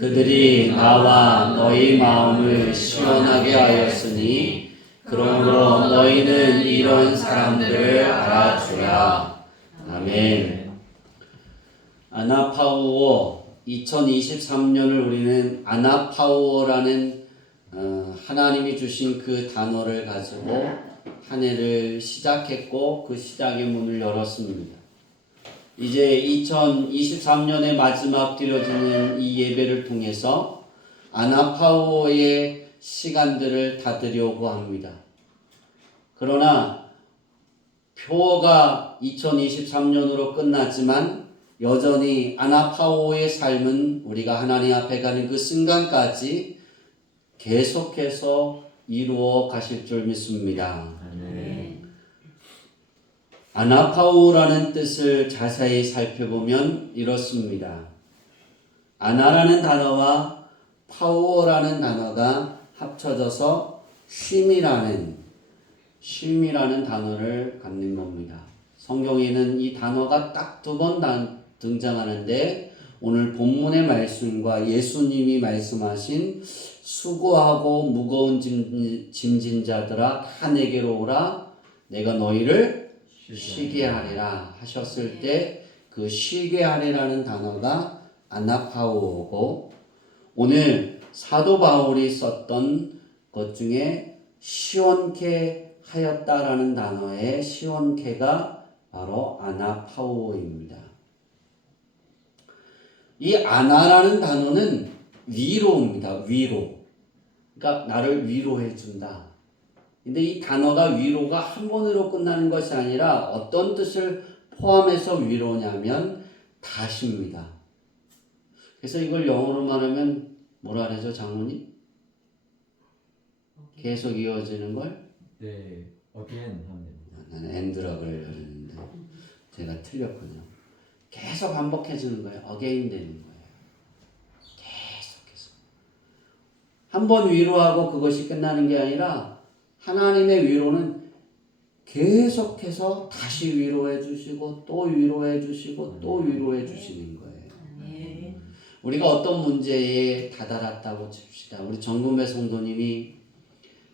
그들이 나와 너희 마음을 시원하게 하였으니 그러므로 너희는 이런 사람들을 알아주라. 아멘. 아나파우어 2023년을 우리는 아나파우어라는 하나님이 주신 그 단어를 가지고 한 해를 시작했고 그 시작의 문을 열었습니다. 이제 2023년의 마지막 드려지는 이 예배를 통해서 아나파우어의 시간들을 닫으려고 합니다. 그러나 표어가 2023년으로 끝났지만 여전히 아나파우어의 삶은 우리가 하나님 앞에 가는 그 순간까지 계속해서 이루어 가실 줄 믿습니다. 아나파우라는 뜻을 자세히 살펴보면 이렇습니다. 아나라는 단어와 파우어라는 단어가 합쳐져서 쉼이라는 단어를 갖는 겁니다. 성경에는 이 단어가 딱 두 번 등장하는데 오늘 본문의 말씀과 예수님이 말씀하신 수고하고 무거운 짐진 자들아 다 내게로 오라 내가 너희를 쉬게 하리라 하셨을 때 그 쉬게 하리라는 단어가 아나파우어고 오늘 사도 바울이 썼던 것 중에 시원케 하였다라는 단어의 시원케가 바로 아나파우어입니다. 이 아나라는 단어는 위로입니다. 위로. 그러니까 나를 위로해 준다. 근데 이 단어가 위로가 한 번으로 끝나는 것이 아니라 어떤 뜻을 포함해서 위로냐면 다시입니다. 그래서 이걸 영어로 말하면 뭐라 그러죠, 장모님? 계속 이어지는 걸? 네, again 하면 됩니다. 나는 and라고 그러는데 제가 틀렸군요. 계속 반복해주는 거예요. again 되는 거예요. 계속해서. 한 번 위로하고 그것이 끝나는 게 아니라 하나님의 위로는 계속해서 다시 위로해 주시고 또 위로해 주시고 또 위로해 주시는 거예요. 우리가 어떤 문제에 다다랐다고 칩시다. 우리 정금배 성도님이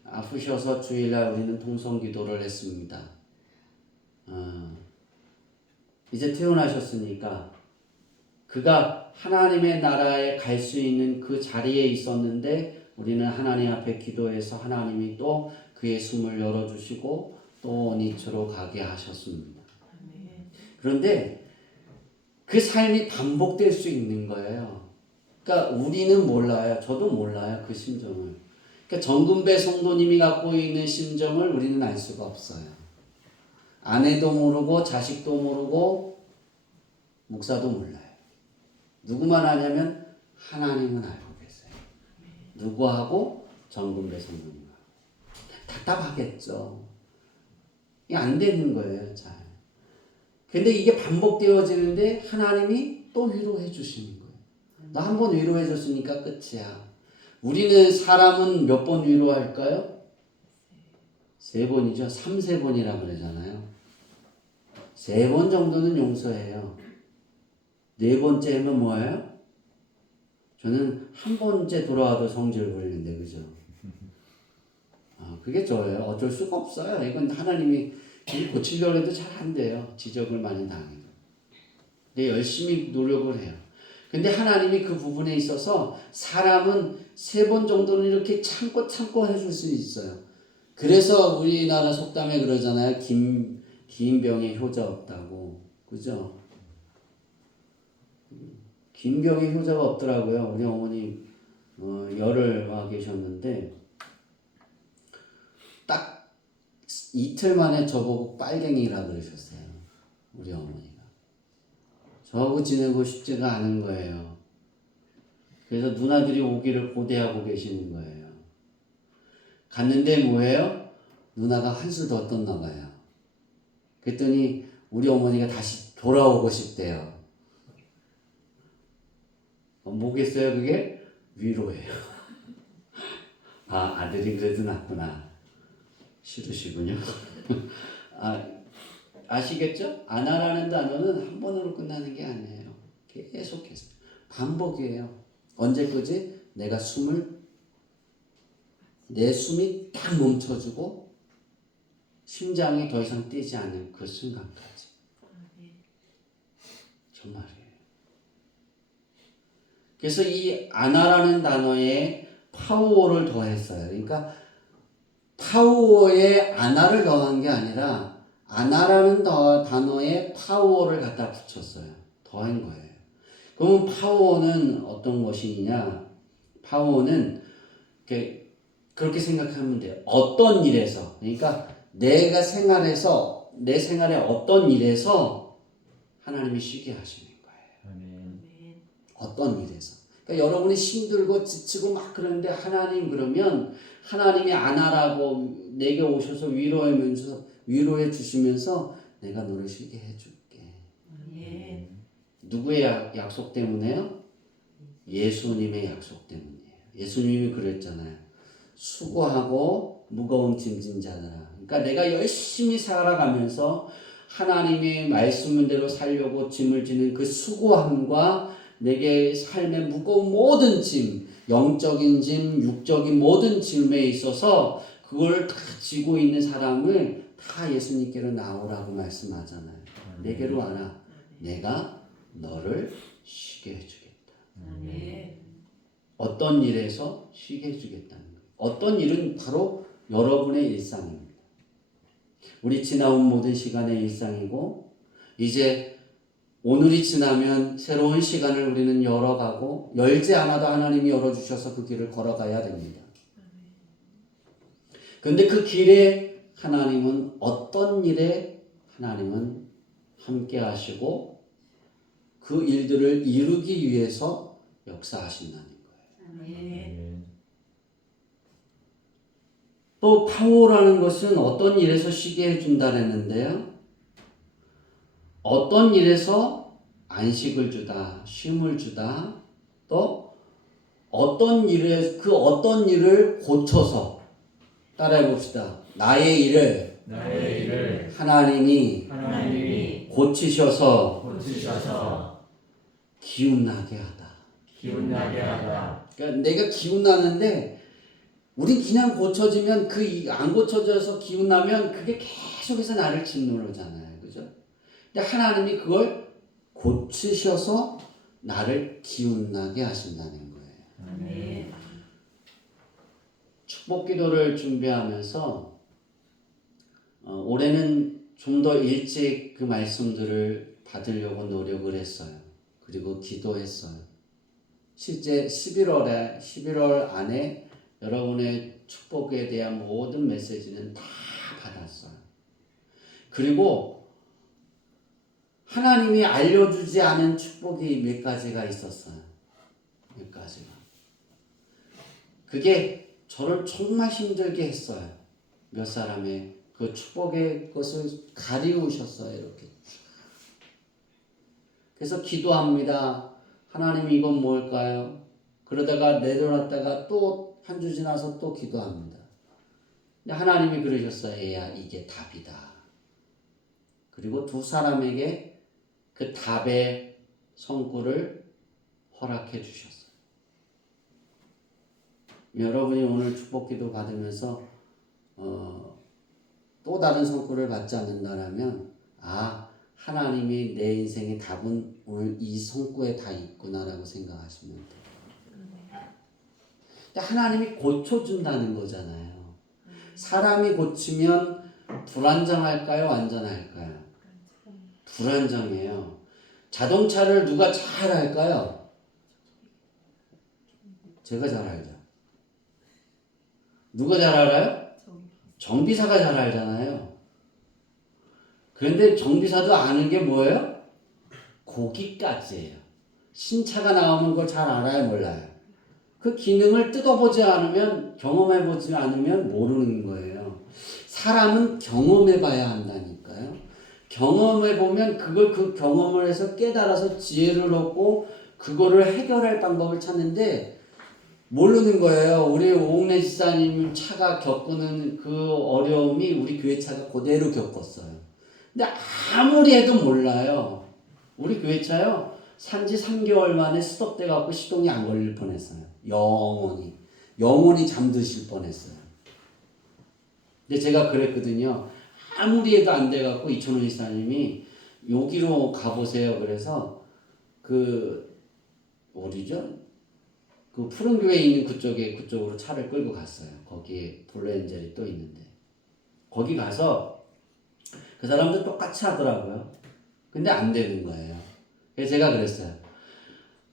아프셔서 주일날 우리는 통성기도를 했습니다. 이제 태어나셨으니까 그가 하나님의 나라에 갈 수 있는 그 자리에 있었는데 우리는 하나님 앞에 기도해서 하나님이 또 그의 숨을 열어주시고 또 니처로 가게 하셨습니다. 그런데 그 삶이 반복될 수 있는 거예요. 그러니까 우리는 몰라요. 저도 몰라요. 그 심정을. 그러니까 정금배 성도님이 갖고 있는 심정을 우리는 알 수가 없어요. 아내도 모르고 자식도 모르고 목사도 몰라요. 누구만 아냐면 하나님은 알고 계세요. 누구하고? 정금배 성도님하고. 답답하겠죠. 이게 안 되는 거예요. 잘. 근데 이게 반복되어지는데 하나님이 또 위로해 주시는 거예요. 너 한 번 위로해 줬으니까 끝이야. 우리는 사람은 몇 번 위로할까요? 3번이죠. 3세번이라고 그러잖아요. 3번 정도는 용서해요. 4번째면 뭐예요? 저는 한 번째 돌아와도 성질 부리는데, 그죠? 그게 저예요. 어쩔 수가 없어요. 이건 하나님이 고치려고 해도 잘 안 돼요. 지적을 많이 당해도. 근데 열심히 노력을 해요. 근데 하나님이 그 부분에 있어서 사람은 3번 정도는 이렇게 참고 해줄 수 있어요. 그래서 우리나라 속담에 그러잖아요. 긴 병에 효자 없다고. 그죠? 긴 병에 효자가 없더라고요. 우리 어머니 열을 와 계셨는데 딱 이틀 만에 저보고 빨갱이라 그러셨어요. 우리 어머니가. 저하고 지내고 싶지가 않은 거예요. 그래서 누나들이 오기를 고대하고 계시는 거예요. 갔는데 뭐예요? 누나가 한 수 더 떴나 봐요. 그랬더니 우리 어머니가 다시 돌아오고 싶대요. 뭐겠어요 그게? 위로예요. 아들이 그래도 낫구나. 싫으시군요. 아시겠죠? 아나라는 단어는 한 번으로 끝나는 게 아니에요. 계속해서 반복이에요. 언제 끄지? 내 숨이 딱 멈춰주고 심장이 더 이상 뛰지 않는 그 순간까지. 정말이에요. 그래서 이 아나라는 단어에 파우오를 더했어요. 그러니까 파우오에 아나를 더한 게 아니라 아나라는 단어에 파우오를 갖다 붙였어요. 더한 거예요. 그러면 파우오는 어떤 것이냐? 파우오는 그렇게 생각하면 돼요. 어떤 일에서, 그러니까 내 생활의 어떤 일에서 하나님이 쉬게 하시는 거예요. 아멘. 어떤 일에서. 그러니까 여러분이 힘들고 지치고 막 그러는데 하나님 그러면 하나님이 안하라고 내게 오셔서 위로해 주시면서 내가 너를 쉬게 해줄게. 누구의 약속 때문에요? 예수님의 약속 때문이에요. 예수님이 그랬잖아요. 수고하고 무거운 짐진 자들아. 그러니까 내가 열심히 살아가면서 하나님의 말씀대로 살려고 짐을 지는 그 수고함과 내게 삶의 무거운 모든 짐, 영적인 짐, 육적인 모든 짐에 있어서 그걸 다 지고 있는 사람을 다 예수님께로 나오라고 말씀하잖아요. 내게로 와라. 내가 너를 쉬게 해주겠다. 어떤 일에서 쉬게 해주겠다는 거예요. 어떤 일은 바로 여러분의 일상입니다. 우리 지나온 모든 시간의 일상이고 이제 오늘이 지나면 새로운 시간을 우리는 열어가고 열지 않아도 하나님이 열어주셔서 그 길을 걸어가야 됩니다. 그런데 그 길에 하나님은 어떤 일에 하나님은 함께 하시고 그 일들을 이루기 위해서 역사하신다는 거예요. 또 파워라는 것은 어떤 일에서 쉬게 해준다랬는데요. 어떤 일에서 안식을 주다, 쉼을 주다, 또 어떤 일을 고쳐서 따라해 봅시다. 나의 일을 하나님이 고치셔서 기운나게 하다. 그러니까 내가 기운나는데 우리 그냥 고쳐지면 안 고쳐져서 기운나면 그게 계속해서 나를 짓누르잖아요. 그죠? 근데 하나님이 그걸 고치셔서 나를 기운나게 하신다는 거예요. 축복 기도를 준비하면서 올해는 좀 더 일찍 그 말씀들을 받으려고 노력을 했어요. 그리고 기도했어요. 실제 11월 안에 여러분의 축복에 대한 모든 메시지는 다 받았어요. 그리고 하나님이 알려주지 않은 축복이 몇 가지가 있었어요. 몇 가지가. 그게 저를 정말 힘들게 했어요. 몇 사람의 그 축복의 것을 가리우셨어요. 이렇게. 그래서 기도합니다. 하나님 이건 뭘까요? 그러다가 내려놨다가 또 한 주 지나서 또 기도합니다. 근데 하나님이 그러셨어요. 애야 이게 답이다. 그리고 두 사람에게 그 답의 성구를 허락해 주셨어요. 여러분이 오늘 축복기도 받으면서 또 다른 성구를 받지 않는다라면 하나님이 내 인생의 답은 오늘 이 성구에 다 있구나라고 생각하시면 돼요. 근데 하나님이 고쳐준다는 거잖아요. 사람이 고치면 불안정할까요? 안전할까요? 불안정해요. 자동차를 누가 잘 할까요? 제가 잘 알죠. 누가 잘 알아요? 정비사가 잘 알잖아요. 그런데 정비사도 아는 게 뭐예요? 거기까지예요. 신차가 나오는 걸 잘 알아요? 몰라요? 그 기능을 뜯어보지 않으면, 경험해보지 않으면 모르는 거예요. 사람은 경험해봐야 한다니까요. 경험해보면 그 경험을 해서 깨달아서 지혜를 얻고 그거를 해결할 방법을 찾는데 모르는 거예요. 우리 오웅래 지사님 차가 겪는 그 어려움이 우리 교회 차가 그대로 겪었어요. 근데 아무리 해도 몰라요. 우리 교회 차요. 산지 3개월 만에 스톱돼 갖고 시동이 안 걸릴 뻔했어요. 영원히 잠드실 뻔했어요. 근데 제가 그랬거든요. 아무리 해도 안 돼 갖고 이천호 이사님이 여기로 가보세요. 그래서 그 어디죠? 그 푸른 교회 있는 그쪽으로 차를 끌고 갔어요. 거기에 블루엔젤이 또 있는데 거기 가서 그 사람도 똑같이 하더라고요. 근데 안 되는 거예요. 그래서 제가 그랬어요.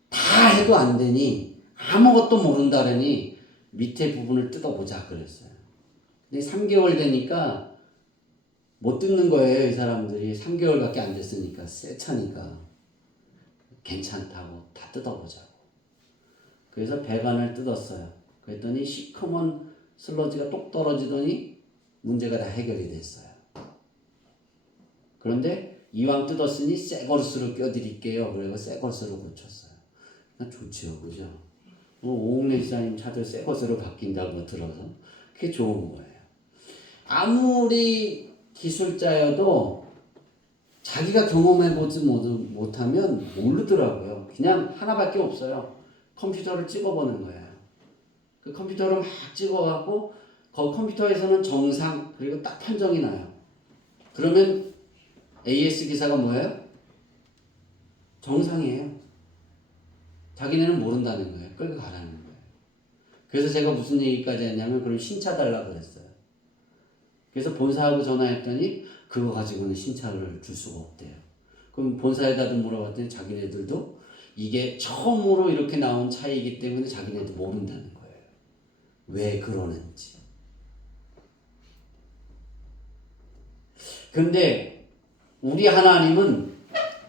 다 해도 안 되니 아무것도 모른다더니 밑에 부분을 뜯어보자 그랬어요. 근데 3개월 되니까 못 뜯는 거예요. 이 사람들이 3개월밖에 안 됐으니까 새 차니까 괜찮다고 다 뜯어보자고. 그래서 배관을 뜯었어요. 그랬더니 시커먼 슬러지가 똑 떨어지더니 문제가 다 해결이 됐어요. 그런데 이왕 뜯었으니 새 것으로 껴드릴게요. 그리고 새 것으로 고쳤어요. 좋지요, 그죠? 오웅래 지사님 차도 새 것으로 바뀐다고 들어서 그게 좋은 거예요. 아무리 기술자여도 자기가 경험해보지 못하면 모르더라고요. 그냥 하나밖에 없어요. 컴퓨터를 찍어보는 거예요. 그 컴퓨터를 막 찍어갖고 그 컴퓨터에서는 정상 그리고 딱 판정이 나요. 그러면 AS 기사가 뭐예요? 정상이에요. 자기네는 모른다는 거예요. 끌고 가라는 거예요. 그래서 제가 무슨 얘기까지 했냐면 그럼 신차 달라고 그랬어요. 그래서 본사하고 전화했더니 그거 가지고는 신차를 줄 수가 없대요. 그럼 본사에다도 물어봤더니 자기네들도 이게 처음으로 이렇게 나온 차이기 때문에 자기네도 모른다는 거예요. 왜 그러는지. 근데 우리 하나님은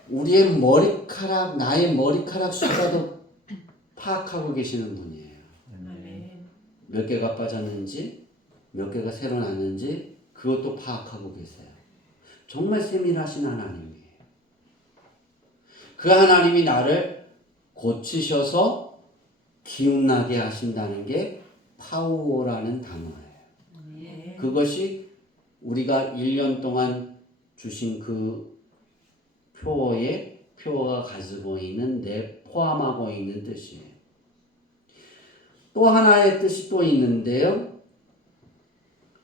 우리의 머리카락, 나의 머리카락 숫자도 파악하고 계시는 분이에요. 몇 개가 빠졌는지, 몇 개가 새로 났는지 그것도 파악하고 계세요. 정말 세밀하신 하나님이에요. 그 하나님이 나를 고치셔서 기운나게 하신다는 게 파워라는 단어예요. 그것이 우리가 1년 동안 주신 그 표어가 가지고 있는 포함하고 있는 뜻이에요. 또 하나의 뜻이 또 있는데요.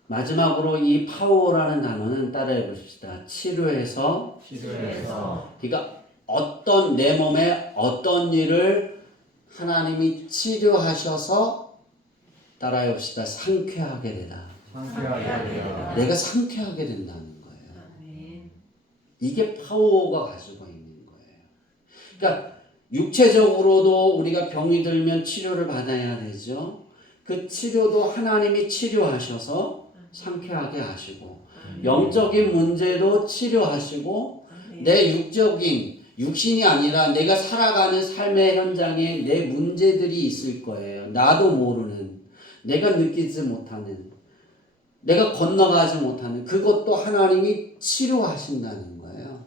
마지막으로 이 파워라는 단어는 따라해 보십시다. 치료해서. 그러니까 내 몸에 어떤 일을 하나님이 치료하셔서 따라해 봅시다. 상쾌하게 되다. 내가 상쾌하게 된다는 거예요. 이게 파워가 가지고 있는 거예요. 그러니까 육체적으로도 우리가 병이 들면 치료를 받아야 되죠. 그 치료도 하나님이 치료하셔서 상쾌하게 하시고 영적인 문제도 치료하시고 내 육신이 아니라 내가 살아가는 삶의 현장에 내 문제들이 있을 거예요. 나도 모르는, 내가 느끼지 못하는, 내가 건너가지 못하는 그것도 하나님이 치료하신다는 거예요.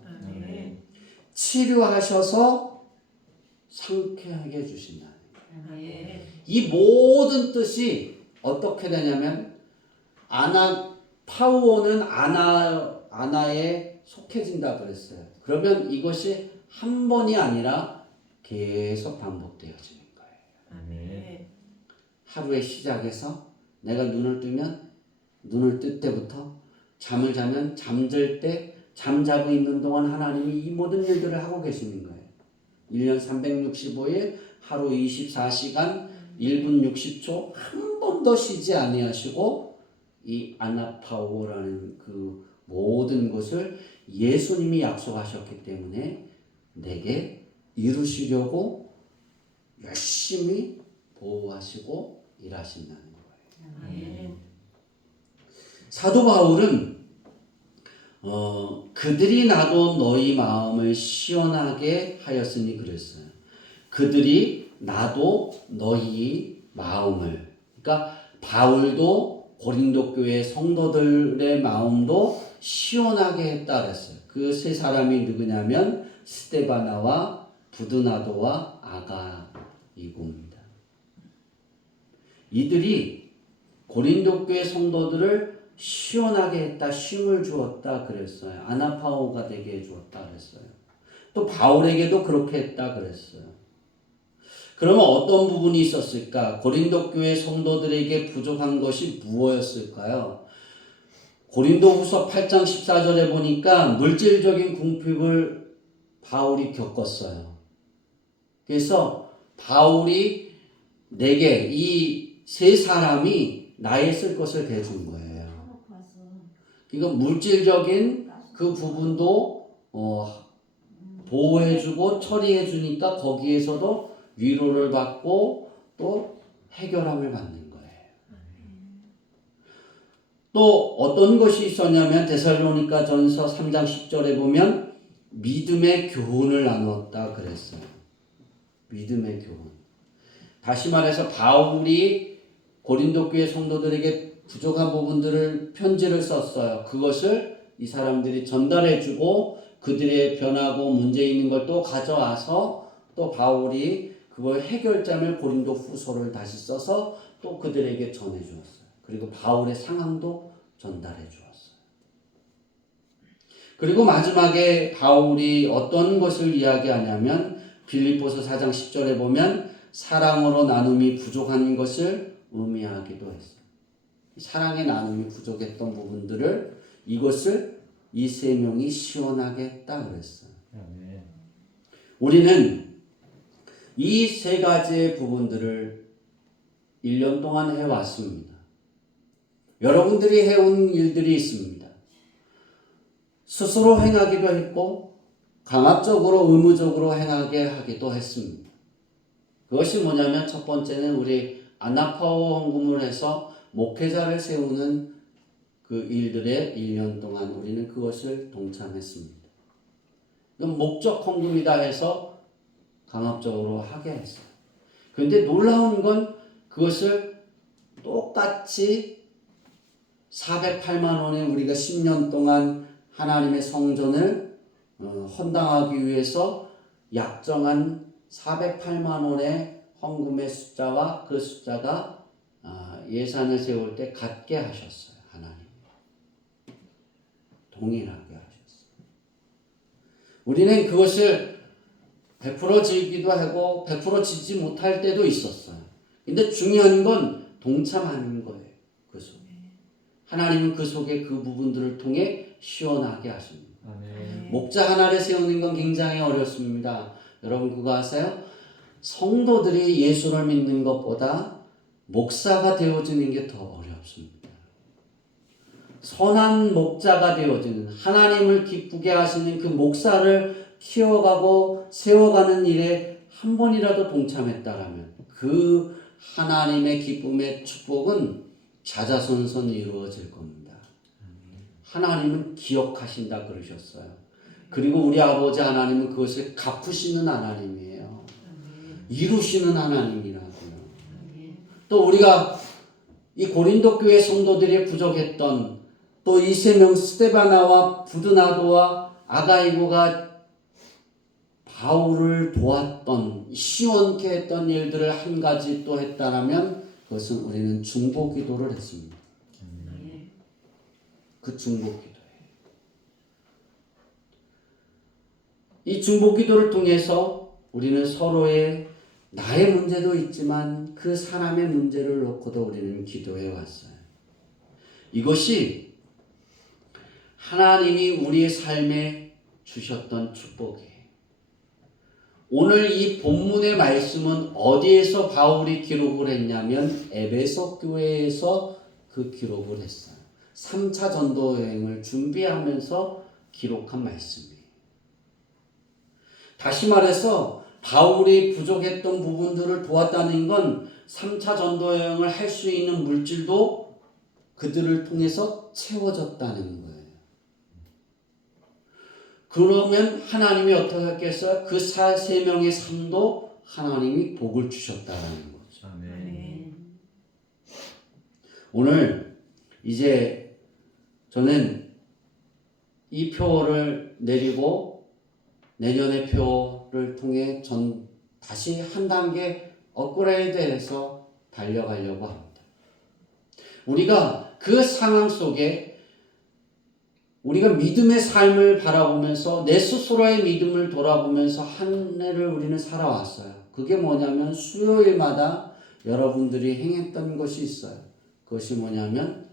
치료하셔서 상쾌하게 해주신다는 거예요. 이 모든 뜻이 어떻게 되냐면 파워는 아나에 속해진다 그랬어요. 그러면 이것이 한 번이 아니라 계속 반복되어지는 거예요. 하루의 시작에서 내가 눈을 뜨면 눈을 뜰 때부터 잠을 자면 잠들 때 잠자고 있는 동안 하나님이 이 모든 일들을 하고 계시는 거예요. 1년 365일 하루 24시간 1분 60초 한 번도 쉬지 아니하시고 이 아나파오라는 그 모든 것을 예수님이 약속하셨기 때문에 내게 이루시려고 열심히 보호하시고 일하신다는 거예요. 사도 바울은 그들이 나도 너희 마음을 시원하게 하였으니 그랬어요. 그들이 나도 너희 마음을, 그러니까 바울도 고린도 교회 성도들의 마음도 시원하게 했다 그랬어요. 그 세 사람이 누구냐면 스데바나와 부드나도와 아가이고입니다. 이들이 고린도 교회 성도들을 시원하게 했다, 쉼을 주었다 그랬어요. 아나파오가 되게 해주었다 그랬어요. 또 바울에게도 그렇게 했다 그랬어요. 그러면 어떤 부분이 있었을까? 고린도 교회 성도들에게 부족한 것이 무엇이었을까요? 고린도후서 8장 14절에 보니까 물질적인 궁핍을 바울이 겪었어요. 그래서 바울이 내게 이 세 사람이 나의 쓸 것을 대준 거예요. 그러니까 물질적인 그 부분도 보호해주고 처리해주니까 거기에서도 위로를 받고 또 해결함을 받는 거예요. 또 어떤 것이 있었냐면 데살로니가 전서 3장 10절에 보면 믿음의 교훈을 나누었다 그랬어요. 믿음의 교훈. 다시 말해서 바울이 고린도 교회 성도들에게 부족한 부분들을 편지를 썼어요. 그것을 이 사람들이 전달해주고 그들의 변하고 문제 있는 걸 또 가져와서 또 바울이 그걸 해결점을 고린도 후서를 다시 써서 또 그들에게 전해주었어요. 그리고 바울의 상황도 전달해 주었어요. 그리고 마지막에 바울이 어떤 것을 이야기하냐면 빌립보서 4장 10절에 보면 사랑으로 나눔이 부족한 것을 의미하기도 했어요. 사랑의 나눔이 부족했던 부분들을 이것을 이 세 명이 시원하게 했다 그랬어요. 우리는 이 세 가지의 부분들을 1년 동안 해왔습니다. 여러분들이 해온 일들이 있습니다. 스스로 행하기도 했고 강압적으로 의무적으로 행하게 하기도 했습니다. 그것이 뭐냐면 첫 번째는 우리 아나파워 헌금을 해서 목회자를 세우는 그 일들에 1년 동안 우리는 그것을 동참했습니다. 이건 목적 헌금이다 해서 강압적으로 하게 했어요. 그런데 놀라운 건 그것을 똑같이 408만 원에 우리가 10년 동안 하나님의 성전을 헌당하기 위해서 약정한 408만 원의 헌금의 숫자와 그 숫자가 예산을 세울 때 같게 하셨어요. 하나님. 동일하게 하셨어요. 우리는 그것을 100% 지기도 하고 100% 지지 못할 때도 있었어요. 근데 중요한 건 동참하는 거예요. 그 속에. 하나님은 그 속에 그 부분들을 통해 시원하게 하십니다. 목자 하나를 세우는 건 굉장히 어렵습니다. 여러분 그거 아세요? 성도들이 예수를 믿는 것보다 목사가 되어지는 게 더 어렵습니다. 선한 목자가 되어지는 하나님을 기쁘게 하시는 그 목사를 키워가고 세워가는 일에 한 번이라도 동참했다라면 그 하나님의 기쁨의 축복은 자자손손 이루어질 겁니다. 하나님은 기억하신다 그러셨어요. 그리고 우리 아버지 하나님은 그것을 갚으시는 하나님이에요. 이루시는 하나님이라고요. 또 우리가 이 고린도 교회 성도들이 부족했던 또 이 세 명 스데바나와 부드나도와 아가이고가 바울을 도왔던 시원케 했던 일들을 한 가지 또 했다라면 그것은 우리는 중보 기도를 했습니다. 그 중보 기도예요. 이 중보 기도를 통해서 우리는 서로의 나의 문제도 있지만 그 사람의 문제를 놓고도 우리는 기도해 왔어요. 이것이 하나님이 우리의 삶에 주셨던 축복이에요. 오늘 이 본문의 말씀은 어디에서 바울이 기록을 했냐면 에베소 교회에서 그 기록을 했어요. 3차 전도 여행을 준비하면서 기록한 말씀이에요. 다시 말해서 바울이 부족했던 부분들을 도왔다는 건 3차 전도 여행을 할 수 있는 물질도 그들을 통해서 채워졌다는 거예요. 그러면 하나님이 어떻게 했겠어요? 그 세 명의 삶도 하나님이 복을 주셨다는 거죠. 아멘. 오늘 이제 저는 이 표를 내리고 내년의 표를 통해 다시 한 단계 업그레이드해서 달려가려고 합니다. 우리가 그 상황 속에 우리가 믿음의 삶을 바라보면서 내 스스로의 믿음을 돌아보면서 한 해를 우리는 살아왔어요. 그게 뭐냐면 수요일마다 여러분들이 행했던 것이 있어요. 그것이 뭐냐면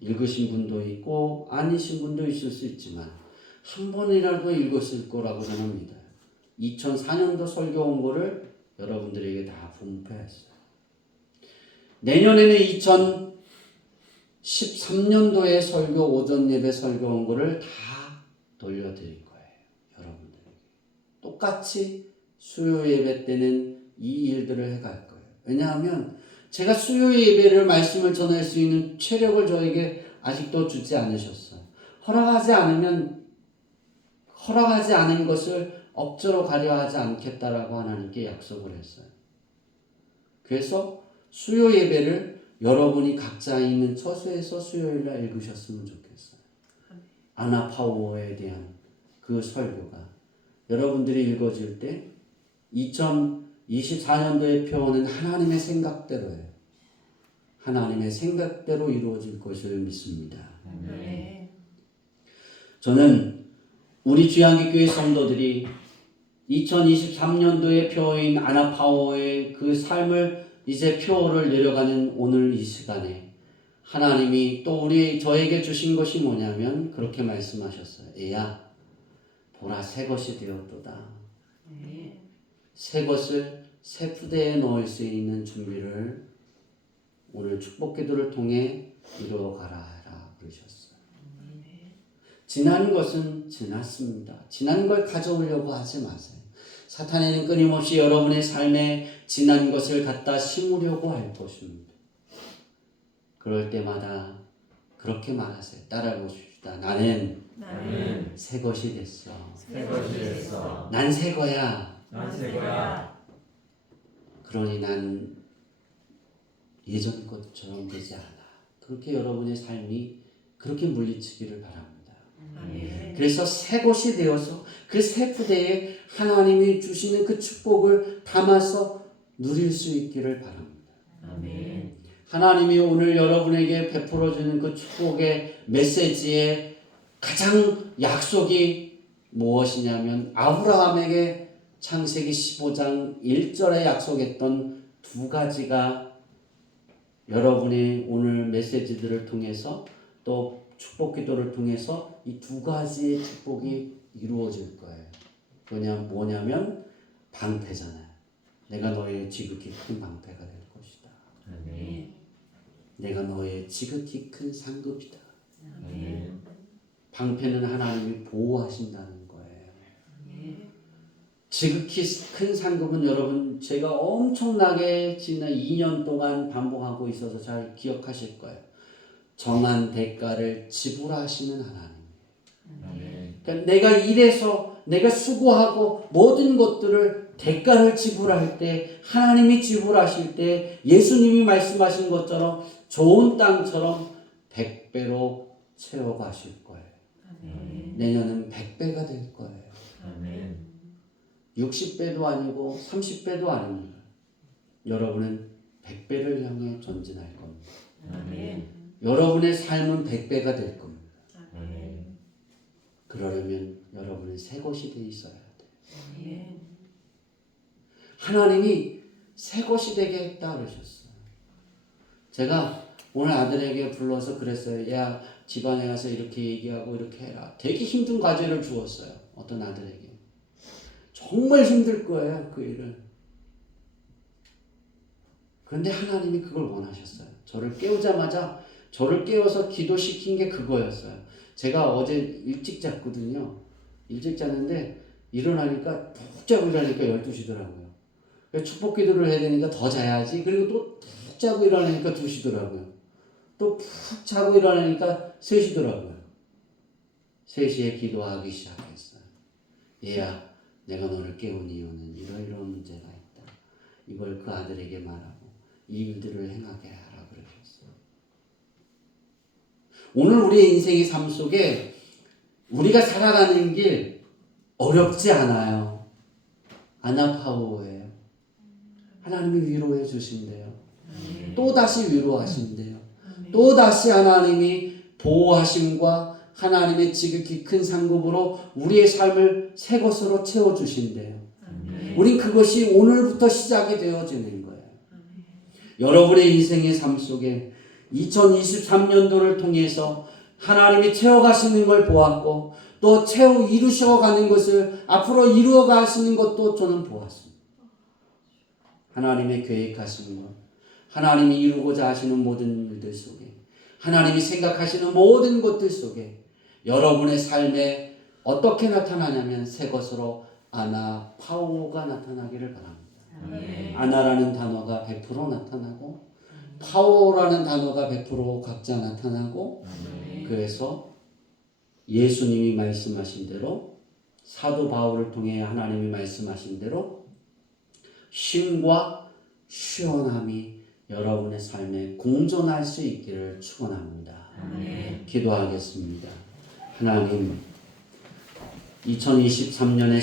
읽으신 분도 있고 아니신 분도 있을 수 있지만 한 번이라도 읽었을 거라고 저는 믿어요. 2004년도 설교 원고를 여러분들에게 다 분配했어요. 내년에는 2013년도의 설교 오전 예배 설교 원고를 다 돌려드릴 거예요. 여러분들에게. 똑같이 수요 예배 때는 이 일들을 해갈 거예요. 왜냐하면 제가 수요 예배를 말씀을 전할 수 있는 체력을 저에게 아직도 주지 않으셨어요. 허락하지 않은 것을 억지로 가려 하지 않겠다라고 하나님께 약속을 했어요. 그래서 수요 예배를 여러분이 각자 있는 처소에서 수요일날 읽으셨으면 좋겠어요. 아나 파우어에 대한 그 설교가 여러분들이 읽어질 때 2024년도의 표어는 하나님의 생각대로예요. 하나님의 생각대로 이루어질 것을 믿습니다. 저는 우리 주양기교회 성도들이 2023년도의 표어인 아나 파우어의 그 삶을 이제 표어를 내려가는 오늘 이 시간에 하나님이 또 저에게 주신 것이 뭐냐면 그렇게 말씀하셨어요. 애야, 보라 새 것이 되었도다. 새 것을 새 푸대에 넣을 수 있는 준비를 오늘 축복기도를 통해 이루어가라 그러셨어요. 지난 것은 지났습니다. 지난 걸 가져오려고 하지 마세요. 사탄에는 끊임없이 여러분의 삶에 지난 것을 갖다 심으려고 할 것입니다. 그럴 때마다 그렇게 말하세요. 따라 보십시다. 나는 새 것이 됐어. 난 새 거야. 그러니 난 예전 것처럼 되지 않아. 그렇게 여러분의 삶이 그렇게 물리치기를 바랍니다. 그래서 새 것이 되어서 그 새 푸대에 하나님이 주시는 그 축복을 담아서 누릴 수 있기를 바랍니다. 하나님이 오늘 여러분에게 베풀어주는 그 축복의 메시지의 가장 약속이 무엇이냐면 아브라함에게 창세기 15장 1절에 약속했던 두 가지가 여러분의 오늘 메시지들을 통해서 또 축복 기도를 통해서 이 두 가지의 축복이 이루어질 거예요. 뭐냐면 방패잖아요. 내가 너의 지극히 큰 방패가 될 것이다. 내가 너의 지극히 큰 상급이다. 방패는 하나님이 보호하신다는 거예요. 지극히 큰 상급은 여러분 제가 엄청나게 지난 2년 동안 반복하고 있어서 잘 기억하실 거예요. 정한 대가를 지불하시는 하나님. 그러니까 내가 일해서 내가 수고하고 모든 것들을 대가를 지불할 때 하나님이 지불하실 때 예수님이 말씀하신 것처럼 좋은 땅처럼 100배로 채워가실 거예요. 내년은 100배가 될 거예요. 60배도 아니고 30배도 아닙니다. 여러분은 100배를 향해 전진할 겁니다. 여러분의 삶은 100배가 될 겁니다. 그러려면 여러분은 새 것이 되어 있어야 돼요. 하나님이 새 것이 되게 했다 그러셨어요. 제가 오늘 아들에게 불러서 그랬어요. 야, 집안에 가서 이렇게 얘기하고 이렇게 해라. 되게 힘든 과제를 주었어요. 어떤 아들에게. 정말 힘들 거예요. 그 일은. 그런데 하나님이 그걸 원하셨어요. 저를 깨우자마자 저를 깨워서 기도시킨 게 그거였어요. 제가 어제 일찍 잤거든요. 일찍 잤는데 일어나니까 푹 자고 일어나니까 12시더라고요. 축복 기도를 해야 되니까 더 자야지. 그리고 또 푹 자고 일어나니까 2시더라고요. 또 푹 자고 일어나니까 3시더라고요. 3시에 기도하기 시작했어요. 얘야, 내가 너를 깨운 이유는 이러이러한 문제가 있다. 이걸 그 아들에게 말하고 이 일들을 행하게 하라 그러셨어요. 오늘 우리의 인생의 삶 속에 우리가 살아가는 길 어렵지 않아요. 아나파우어예요. 하나님이 위로해 주신대요. 또다시 위로하신대요. 또다시 하나님이 보호하심과 하나님의 지극히 큰 상급으로 우리의 삶을 새 것으로 채워주신대요. 우린 그것이 오늘부터 시작이 되어지는 거예요. 여러분의 인생의 삶 속에 2023년도를 통해서 하나님이 채워가시는 걸 보았고 또 이루셔가는 것을 앞으로 이루어가시는 것도 저는 보았습니다. 하나님의 계획하시는 것, 하나님이 이루고자 하시는 모든 일들 속에, 하나님이 생각하시는 모든 것들 속에 여러분의 삶에 어떻게 나타나냐면 새 것으로 아나파오가 나타나기를 바랍니다. 아나라는 단어가 100% 나타나고 파오라는 단어가 100% 각자 나타나고 그래서 예수님이 말씀하신 대로 사도 바울을 통해 하나님이 말씀하신 대로 쉼과 시원함이 여러분의 삶에 공존할 수 있기를 축원합니다. 기도하겠습니다. 하나님 2023년의